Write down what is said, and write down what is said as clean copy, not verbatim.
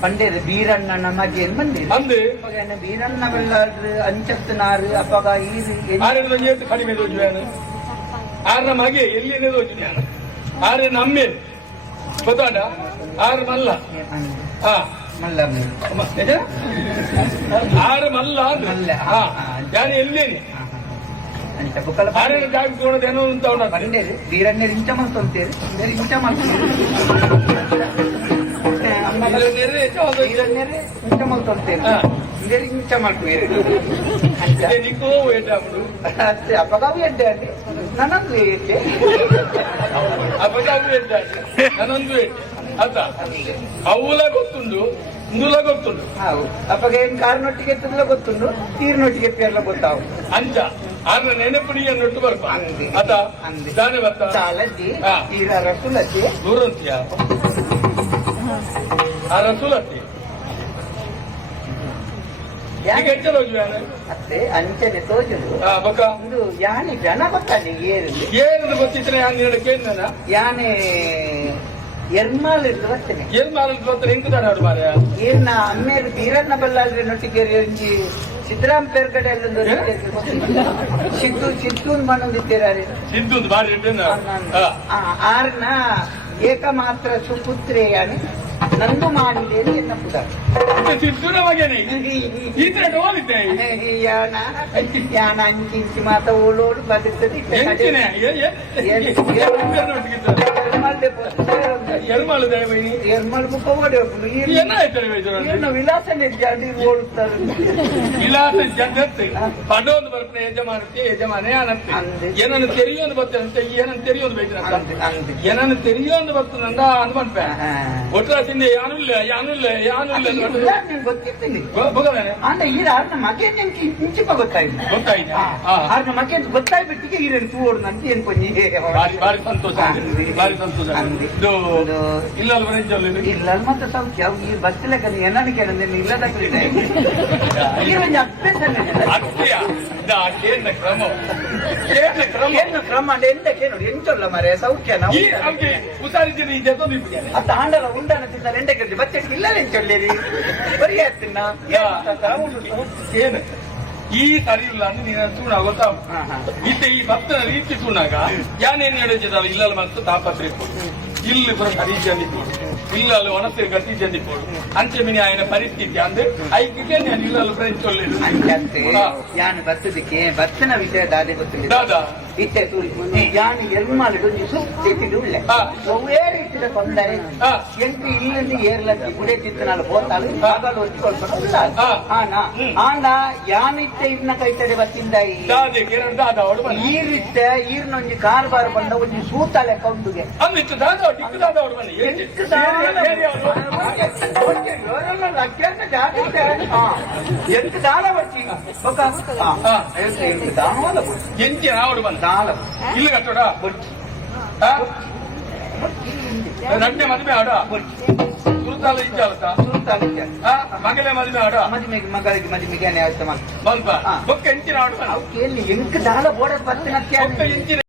ಪಂಡೇರು ಬೀರಣ್ಣ ಮಗೆ ಬಂದೆ ಬೀರಣ್ಣ ಬೆಳ್ಳಾಡ್ರು ಅಂಚತ್ತನಾರು ಅಪ್ಪಗ ಈರು ಕಡಿಮೆ ತೋಜುವೇನು ಆರ್ನ ಮಗೆ ಎಲ್ಲಿನೇ ತೋಜು ನಾನು ಆರು ನಮ್ಮೆ ಗೊತ್ತಾಡ ಆರು ಮಲ್ಲ ಮಲ್ಲ ಆರು ಮಲ್ಲ ನಾನು ಎಲ್ಲೇನೆ ಅಂತ ಬುಕ್ಕಲ ಆರೇನು ಜಾಗ ತೋಣದೇನೋ ಅಂತ ಬಂಡೇರು ಬೀರಣ್ಣ ಇಂಚ ಮಾಡ್ತಂತೇರಿ ಇಂಚ ಮಾಡ್ತೀರಿ ಇಂಚ ಮಾಡ್ತಂತೇರಿ ಇಂಚ ಮಾಡ್ತೀರಿ నీకు ఏంటప్పుడు అప్పగావు ఏంటండి నన్ను ఏంటి అప్పగావు ఏంటండి నన్ను ಅದ ಅವುಲ ಗೊತ್ತುಂಡು ಇಂದುಲ ಗೊತ್ತುಂಡು ಅಪ್ಪಗ ಏನ್ ಕಾರಿನೊಟ್ಟಿಗೆ ಎತ್ತದಲ್ಲ ಗೊತ್ತುಂಡು ತೀರಿನೊಟ್ಟಿಗೆ ಎಪ್ಪಿಯಲ್ಲ ಗೊತ್ತಾವು ಅಂಚ ಆದ್ರೆ ನೆನಪುಡಿ ಅನ್ನೊಟ್ಟು ಬರ್ಪ ಅದ ದಾನೆ ಬರ್ತ ಚಾಲಜ್ಜಿ ತೀರ ರಸುಲಜ್ಜಿ ದೂರಂತಿಯ ಆ ರಸುಲತ್ತಿ ಈಗ ಎಂಚ ತೋಜು ಅತ್ತೆ ಅಂಚನೆ ತೋಜುದು ಬಕ ಇದು ಯಾನೆ ಜನ ಗೊತ್ತಾನೆ ಏನಿದು ಗೊತ್ತಿದ್ರೆ ಯಾನ್ ಕೇಳಿದ ಯಾನೆ ಎರ್ಮಾಲ್ ಇರ್ದು ಬರ್ತೇನೆ ಎರ್ಮಾಲ್ ಗೊತ್ತಾರೆ ಹೆಂಗ್ ತಾಡಾಡು ಮಾರ ಏನ ಅಮ್ಮೇರು ಬೀರಣ್ಣ ಬಲ್ಲಾಳ್ರಿ ನೊಟ್ಟಿಗೆ ಸಿದ್ದರಾಮ್ ಪೇರ್ಗಡೆ ಸಿದ್ದು ಮಣ್ಣೊಂದಿದ್ದೀರಾರೆ ಸಿದ್ದು ಬಾರಿ ಆರ್ನ ಏಕಮಾತ್ರ ಸುಪುತ್ರೆಯಾನೆ ನಂದು ಮಾಡಿದೆ ಎನ್ನ ಪುದ ಸಿದ್ದುನ ಮಗನೇ ಯಾನ ಅಂಚಿ ಮಾತ ಓಡೋಡು ಬದುಕ್ತದೆ ಎರ್ಮಲ್ ಬುಕ್ಕ ಓಡಿ ವಿಲಾಸನೆ ಜಾಡಿ ಓಡುತ್ತಾರೆ ವಿಲಾಸ ಜಗತ್ತು ಪಡೋದು ಬರ್ತನೆ ಯಜಮಾನೆ ಅನ್ನತ್ತೆ ಏನನ್ನು ತೆರೆಯೋದು ಬರ್ತಂತೆ ಏನನ್ನು ತೆರೆಯೋದು ಬೈತಾರೆ ಏನನ್ನು ತೆರೆಯೋದು ಬರ್ತದಂದ ಅನ್ಬಂತ ಒಟ್ಟ ತಿಂದೆ ಗೊತ್ತಿರ್ತೀನಿ ಅಂದ್ರೆ ಈ ಆರ್ನ ಮಗೆ ಇಂಚಿಪ ಗೊತ್ತಾಯ್ತು ಆರ್ನ ಮಗೆ ಗೊತ್ತಾಯ್ಬಿಟ್ಟಿಗೆ ಈರೇನು ತೂಡು ನಂತ ಏನ್ ಕೊಂಚಿ ಭಾರಿ ಸಂತೋಷ ಭಾರಿ ಸಂತೋಷ ಇಲ್ಲ ಮತ್ತೆ ಸೌಖ್ಯ ಈ ಬಸ್ಲೆಕ್ಕ ಏನಾನು ಕೇಳಿದ್ರೆ ಇಲ್ಲದ ಕ್ರಮ ಎಂದಕ್ಕೆ ನೋಡಿ ಎಂಚೊಲ್ಲ ಮರೆ ಸೌಖ್ಯ ತಾಂಡಲ ಉಂಡನ ತಿಂತಾರೆ ಎಂಡ ಕೇಳಿ ಬಚ್ಚೆಟ್ ಇಲ್ಲ ಎಂಚೊಳ್ಳೇರಿ ಬರೀ ತಿನ್ನ ಏನು ಈ ಸರಿ ಇಲ್ಲ ಅಂದ್ರೆ ನೀನು ಚೂಣ ಗೊತ್ತಾ ಇತ್ತೆ ಈ ಭಕ್ತನ ರೀತಿ ಚೂಣಾಗ ಯಾನೇನು ಹೇಳಿದ್ದಲ್ಲ ಇಲ್ಲಲ್ಲ ಮತ್ತು ತಾಪತ್ರೆ ಇಲ್ಲಿ ಬರೋ ಖರೀದಿ ಅಂದಿತ್ತು ಇಲ್ಲಲ್ಲಿ ಒಣಸೆ ಗತಿ ಜಂದಿಪ್ಪೋಡು ಅಂಚೆ ಮಿನಿ ಆಯ್ನ ಪರಿಸ್ಥಿತಿ ಅಂದ್ರೆ ಐಕ್ಯಕ್ಕೆ ನಾನು ಇಲ್ಲಲ್ಲ ಫ್ರೆಂಚ್ ಒಳ್ಳೇದು ಯಾನು ಬರ್ತದಕ್ಕೆ ಬರ್ತನ ವಿಷಯ ದಾದೆ ಗೊತ್ತಿಲ್ಲ ದಾದಾ ಇತ್ತೆ ಯಾನು ಎರ್ಮಾಲಿಡು ಸುತ್ತಿಡು ಉಳ್ಳೆ ಒವ್ವೇ ರೀತಿಯ ತೊಂದರೆ ಎಂಟು ಇಲ್ಲಲ್ಲಿ ಏರ್ಲಕ್ಕೆ ಗುಡೆ ಚಿತ್ತನಾಲು ಹೋತಾಳು ಆಗಾಲು ಹೊಚ್ಚಿಕೊಳ್ಕೊಂಡು ಆಂಡ ಯಾನಿತ್ತೆ ಇನ್ನ ಕೈತಡೆ ಬತ್ತಿಂದಾಯಿ ಈ ರೀತಿ ಈರ್ನೊಂಜಿ ಕಾರ್ಬಾರ್ ಬಂದ ಒಂಜಿ ಸೂತಾಳೆ ಕೌಂಡುಗೆ ಎಂಟು ದಾಳ ಬಚ್ಚಿ ಎಂಟಿ ಆವಡು ಬಂದ ಇಲ್ಲ ಕಟ್ಟೋಡ ನನ್ನೆ ಮದುವೆ ಆಡ ಸುರುತಾಲ ಇದ್ದಾವತ್ತ ಮಗಲೇ ಮದುವೆ ಆಡ ಮಗಳಿಗೆ ಮದುವೆಗೆ ಬಂದ ಬೊಕ್ಕ ಎಂಚಿನ ಆಡು ಎಂಟು ದಾಳ ಬೋಡ ಬರ್ತೀನಿ ಎಂಚಿನ